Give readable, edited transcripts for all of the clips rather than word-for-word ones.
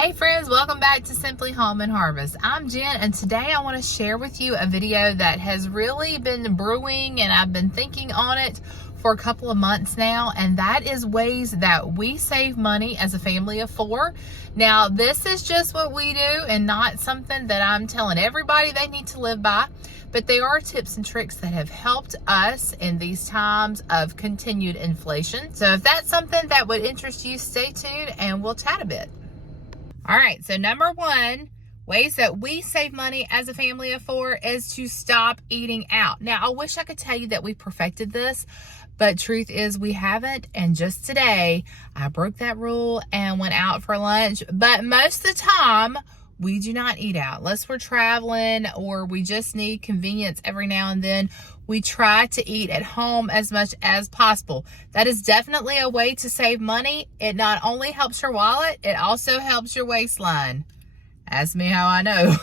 Hey friends, welcome back to Simply Home and Harvest. I'm Jen, and today I want to share with you a video that has really been brewing and I've been thinking on it for a couple of months now, and that is ways that we save money as a family of four. Now, this is just what we do and not something that I'm telling everybody they need to live by, but they are tips and tricks that have helped us in these times of continued inflation. So if that's something that would interest you, stay tuned and we'll chat a bit. All right, so number one, ways that we save money as a family of four is to stop eating out. Now, I wish I could tell you that we perfected this, but truth is we haven't. And just today, I broke that rule and went out for lunch. But most of the time, we do not eat out. Unless we're traveling or we just need convenience every now and then, we try to eat at home as much as possible. That is definitely a way to save money. It not only helps your wallet, it also helps your waistline. Ask me how I know.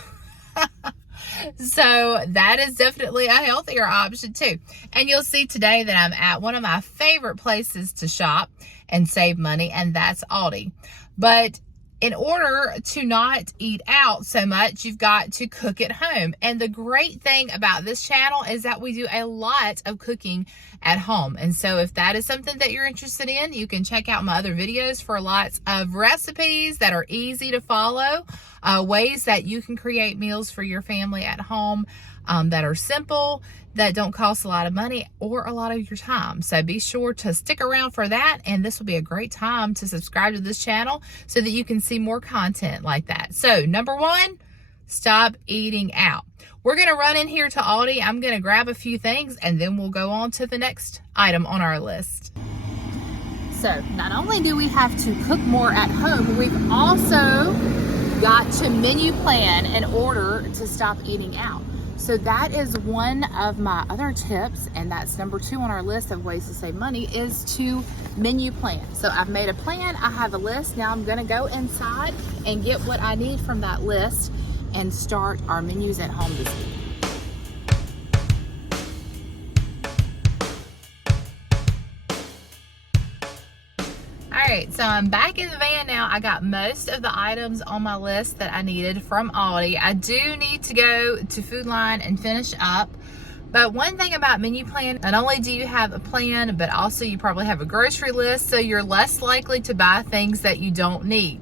So that is definitely a healthier option too. And you'll see today that I'm at one of my favorite places to shop and save money, and that's Aldi. But in order to not eat out so much, you've got to cook at home. And the great thing about this channel is that we do a lot of cooking at home. And so if that is something that you're interested in, you can check out my other videos for lots of recipes that are easy to follow, ways that you can create meals for your family at home that are simple, that don't cost a lot of money or a lot of your time. So be sure to stick around for that, and this will be a great time to subscribe to this channel so that you can see more content like that. So number one, stop eating out. We're gonna run in here to Aldi. I'm gonna grab a few things and then we'll go on to the next item on our list. So not only do we have to cook more at home, we've also got to menu plan in order to stop eating out. So that is one of my other tips, and that's number two on our list of ways to save money, is to menu plan. So I've made a plan, I have a list. Now I'm gonna go inside and get what I need from that list and start our menus at home this week. All right, so I'm back in the van now. I got most of the items on my list that I needed from Aldi. I do need to go to Food Line and finish up. But one thing about menu plan, not only do you have a plan, but also you probably have a grocery list, so you're less likely to buy things that you don't need.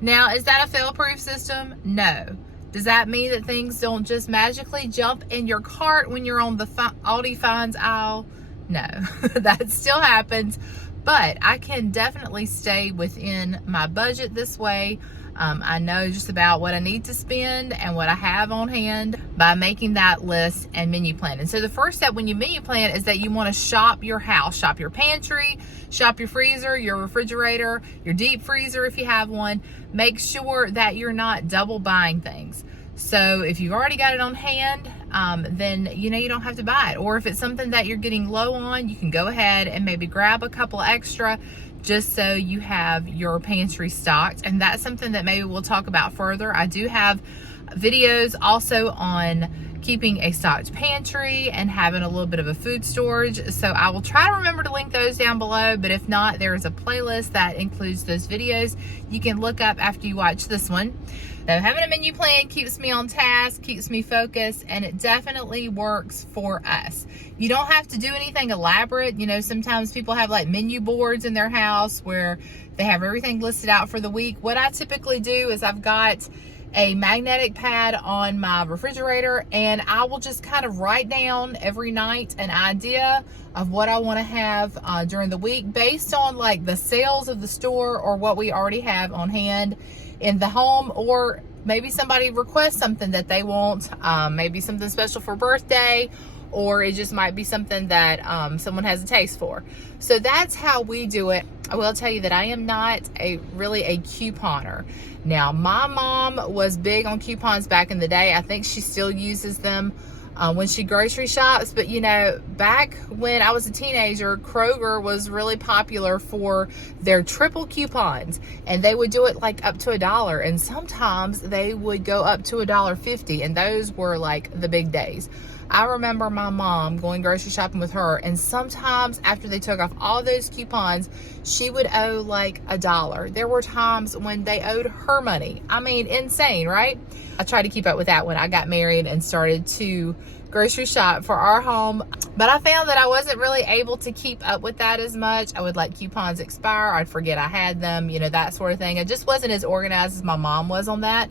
Now, is that a fail-proof system? No. Does that mean that things don't just magically jump in your cart when you're on the Aldi finds aisle? No, that still happens. But I can definitely stay within my budget this way. I know just about what I need to spend and what I have on hand by making that list and menu plan. And so the first step when you menu plan is that you want to shop your house, shop your pantry, shop your freezer, your refrigerator, your deep freezer if you have one. Make sure that you're not double buying things. So if you've already got it on hand, then you know you don't have to buy it. Or if it's something that you're getting low on, you can go ahead and maybe grab a couple extra just so you have your pantry stocked. And that's something that maybe we'll talk about further. I do have videos also on keeping a stocked pantry and having a little bit of a food storage. So I will try to remember to link those down below, but if not, there is a playlist that includes those videos you can look up after you watch this one. So having a menu plan keeps me on task, keeps me focused, and it definitely works for us. You don't have to do anything elaborate. You know, sometimes people have like menu boards in their house where they have everything listed out for the week. What I typically do is I've got a magnetic pad on my refrigerator, and I will just kind of write down every night an idea of what I want to have during the week based on like the sales of the store or what we already have on hand in the home, or maybe somebody requests something that they want, maybe something special for birthday, or it just might be something that someone has a taste for. So that's how we do it. I will tell you that I am not really a couponer. Now, my mom was big on coupons back in the day. I think she still uses them when she grocery shops. But you know, back when I was a teenager, Kroger was really popular for their triple coupons, and they would do it like up to $1, and sometimes they would go up to $1.50, and those were like the big days. I remember my mom going grocery shopping with her, and sometimes after they took off all those coupons, she would owe like $1. There were times when they owed her money. I mean, insane, right? I tried to keep up with that when I got married and started to grocery shop for our home, but I found that I wasn't really able to keep up with that as much. I would let coupons expire, I'd forget I had them, you know, that sort of thing. I just wasn't as organized as my mom was on that.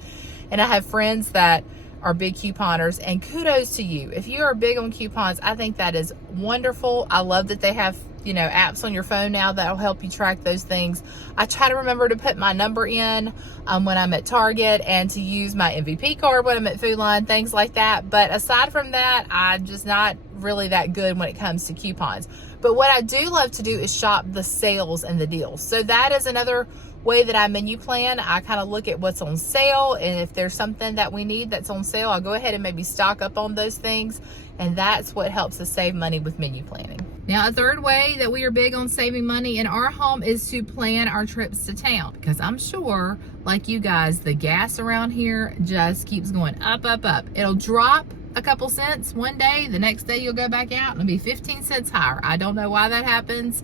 And I have friends that are big couponers, and kudos to you. If you are big on coupons, I think that is wonderful. I love that they have, you know, apps on your phone now that'll help you track those things. I try to remember to put my number in when I'm at Target, and to use my MVP card when I'm at Food Line, things like that. But aside from that, I'm just not really that good when it comes to coupons. But what I do love to do is shop the sales and the deals. So that is another way that I menu plan. I kind of look at what's on sale, and if there's something that we need that's on sale, I'll go ahead and maybe stock up on those things. And that's what helps us save money with menu planning. Now, a third way that we are big on saving money in our home is to plan our trips to town, because I'm sure, like you guys, the gas around here just keeps going up, up, up. It'll drop a couple cents one day, the next day you'll go back out and it'll be 15 cents higher. I don't know why that happens.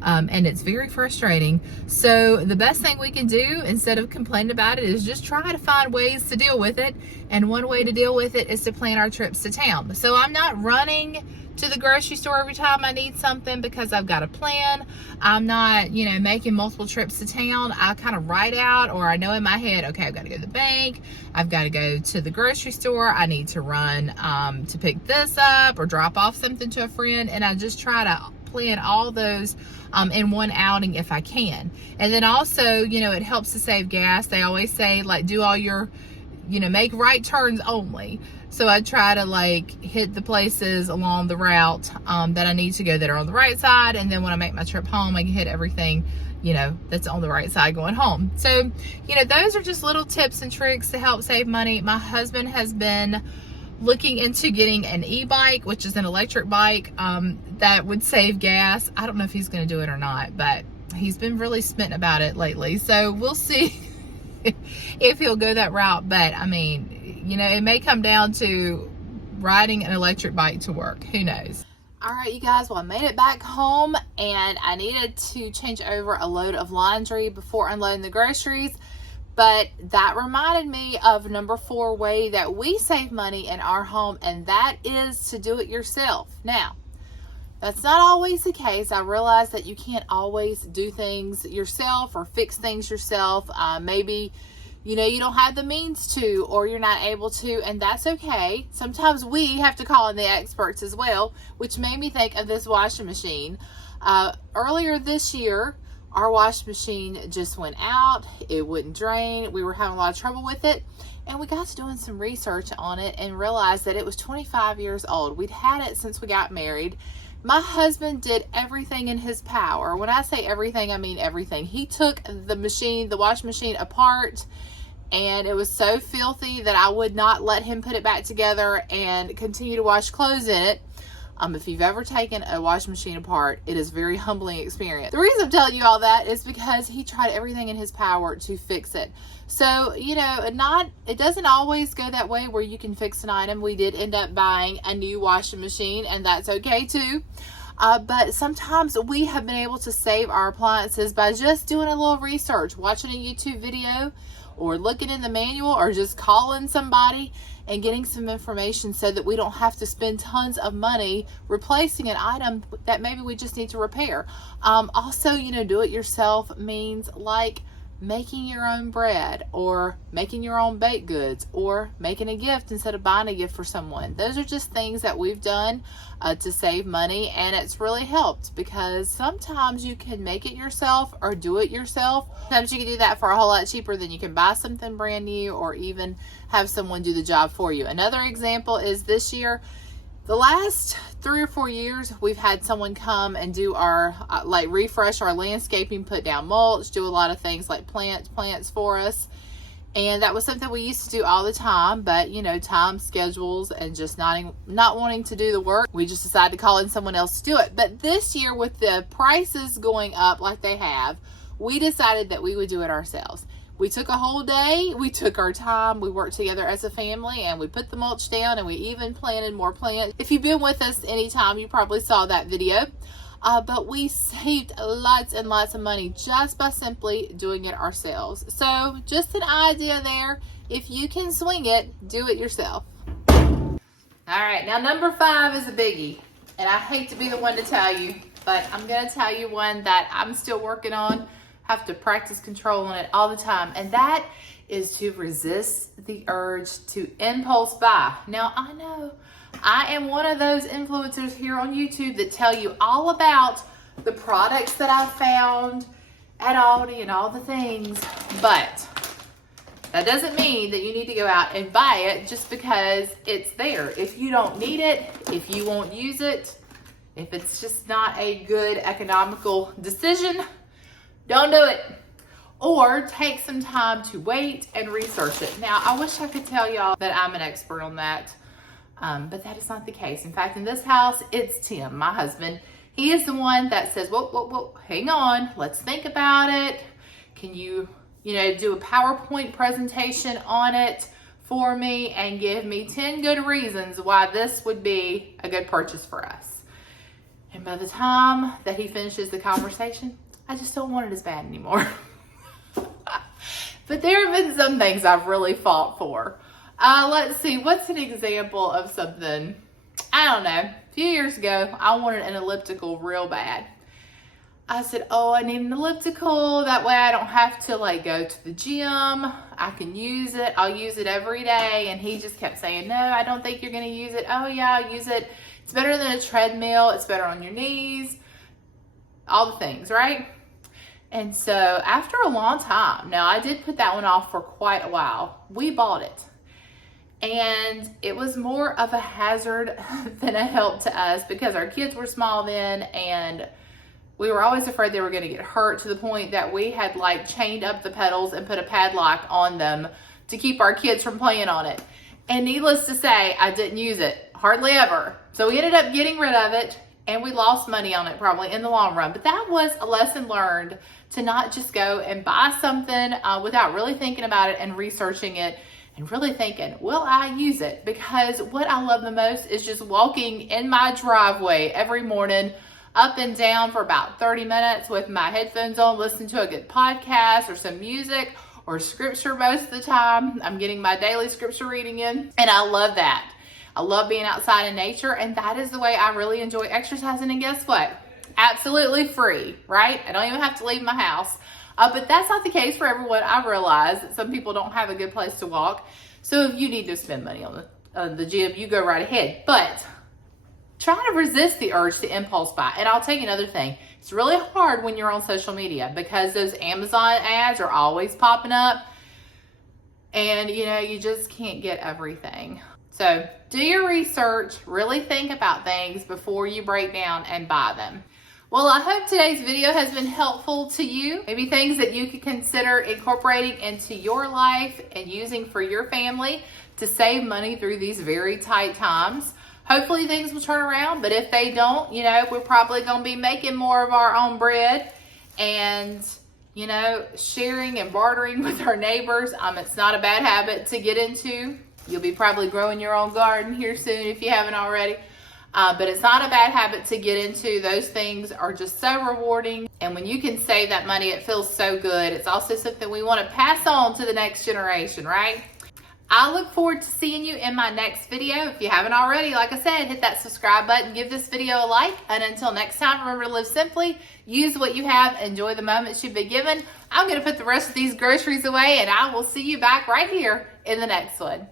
And it's very frustrating. So the best thing we can do instead of complaining about it is just try to find ways to deal with it. And one way to deal with it is to plan our trips to town. So I'm not running to the grocery store every time I need something, because I've got a plan. I'm not, you know, making multiple trips to town. I kind of write out, or I know in my head, okay, I've got to go to the bank, I've got to go to the grocery store, I need to run to pick this up or drop off something to a friend. And I just try to plan all those in one outing if I can. And then also, you know, it helps to save gas. They always say, like, do all your, you know, make right turns only. So I try to like hit the places along the route that I need to go that are on the right side. And then when I make my trip home, I can hit everything, you know, that's on the right side going home. So, you know, those are just little tips and tricks to help save money. My husband has been looking into getting an e-bike, which is an electric bike that would save gas. I don't know if he's going to do it or not, but he's been really smitten about it lately. So we'll see if he'll go that route. But I mean, you know, it may come down to riding an electric bike to work. Who knows? All right, you guys, well, I made it back home and I needed to change over a load of laundry before unloading the groceries. But that reminded me of number 4 way that we save money in our home, and that is to do it yourself. Now, that's not always the case. I realize that you can't always do things yourself or fix things yourself. Maybe, you know, you don't have the means to, or you're not able to, and that's okay. Sometimes we have to call in the experts as well, which made me think of this washing machine. Earlier this year, our washing machine just went out. It wouldn't drain. We were having a lot of trouble with it. And we got to doing some research on it and realized that it was 25 years old. We'd had it since we got married. My husband did everything in his power. When I say everything, I mean everything. He took the machine, the washing machine apart, and it was so filthy that I would not let him put it back together and continue to wash clothes in it. If you've ever taken a washing machine apart, it is a very humbling experience. The reason I'm telling you all that is because he tried everything in his power to fix it. So, you know, it doesn't always go that way where you can fix an item. We did end up buying a new washing machine, and that's okay too. But sometimes we have been able to save our appliances by just doing a little research, watching a YouTube video, or looking in the manual, or just calling somebody and getting some information so that we don't have to spend tons of money replacing an item that maybe we just need to repair. Also, you know, do it yourself means like making your own bread, or making your own baked goods, or making a gift instead of buying a gift for someone. Those are just things that we've done to save money, and it's really helped, because sometimes you can make it yourself or do it yourself. Sometimes you can do that for a whole lot cheaper than you can buy something brand new or even have someone do the job for you. Another example is this year. The last 3 or 4 years, we've had someone come and do our, refresh our landscaping, put down mulch, do a lot of things like plants for us. And that was something we used to do all the time, but, you know, time schedules and just not wanting to do the work, we just decided to call in someone else to do it. But this year, with the prices going up like they have, we decided that we would do it ourselves. We took a whole day, we took our time, we worked together as a family, and we put the mulch down, and we even planted more plants. If you've been with us anytime, you probably saw that video. But we saved lots and lots of money just by simply doing it ourselves. So just an idea there. If you can swing it, do it yourself. All right, now number 5 is a biggie. And I hate to be the one to tell you, but I'm going to tell you one that I'm still working on. Have to practice controlling it all the time. And that is to resist the urge to impulse buy. Now, I know I am one of those influencers here on YouTube that tell you all about the products that I found at Aldi and all the things, but that doesn't mean that you need to go out and buy it just because it's there. If you don't need it, if you won't use it, if it's just not a good economical decision, don't do it. Or take some time to wait and research it. Now, I wish I could tell y'all that I'm an expert on that, but that is not the case. In fact, in this house, it's Tim, my husband. He is the one that says, whoa, hang on, let's think about it. Can you do a PowerPoint presentation on it for me and give me 10 good reasons why this would be a good purchase for us. And by the time that he finishes the conversation, I just don't want it as bad anymore. But there have been some things I've really fought for. Let's see, what's an example of something? I don't know. A few years ago, I wanted an elliptical real bad. I said, oh, I need an elliptical. That way I don't have to go to the gym. I can use it. I'll use it every day. And he just kept saying, no, I don't think you're going to use it. Oh yeah, I'll use it. It's better than a treadmill. It's better on your knees. All the things, right? And so after a long time, now I did put that one off for quite a while. We bought it. And it was more of a hazard than a help to us because our kids were small then, and we were always afraid they were going to get hurt, to the point that we had chained up the pedals and put a padlock on them to keep our kids from playing on it. And needless to say, I didn't use it hardly ever. So we ended up getting rid of it, and we lost money on it probably in the long run. But that was a lesson learned, to not just go and buy something without really thinking about it and researching it and really thinking, will I use it? Because what I love the most is just walking in my driveway every morning, up and down for about 30 minutes with my headphones on, listening to a good podcast or some music or scripture most of the time. I'm getting my daily scripture reading in, and I love that. I love being outside in nature, and that is the way I really enjoy exercising. And guess what? Absolutely free, right? I don't even have to leave my house. But that's not the case for everyone. I realize that some people don't have a good place to walk. So if you need to spend money on the gym, you go right ahead. But try to resist the urge to impulse buy. And I'll tell you another thing. It's really hard when you're on social media because those Amazon ads are always popping up. And, you just can't get everything. So do your research. Really think about things before you break down and buy them. Well, I hope today's video has been helpful to you. Maybe things that you could consider incorporating into your life and using for your family to save money through these very tight times. Hopefully things will turn around, but if they don't, we're probably going to be making more of our own bread and, sharing and bartering with our neighbors. It's not a bad habit to get into. You'll be probably growing your own garden here soon if you haven't already. But it's not a bad habit to get into. Those things are just so rewarding. And when you can save that money, it feels so good. It's also something we want to pass on to the next generation, right? I look forward to seeing you in my next video. If you haven't already, like I said, hit that subscribe button, give this video a like. And until next time, remember to live simply, use what you have, enjoy the moments you've been given. I'm going to put the rest of these groceries away, and I will see you back right here in the next one.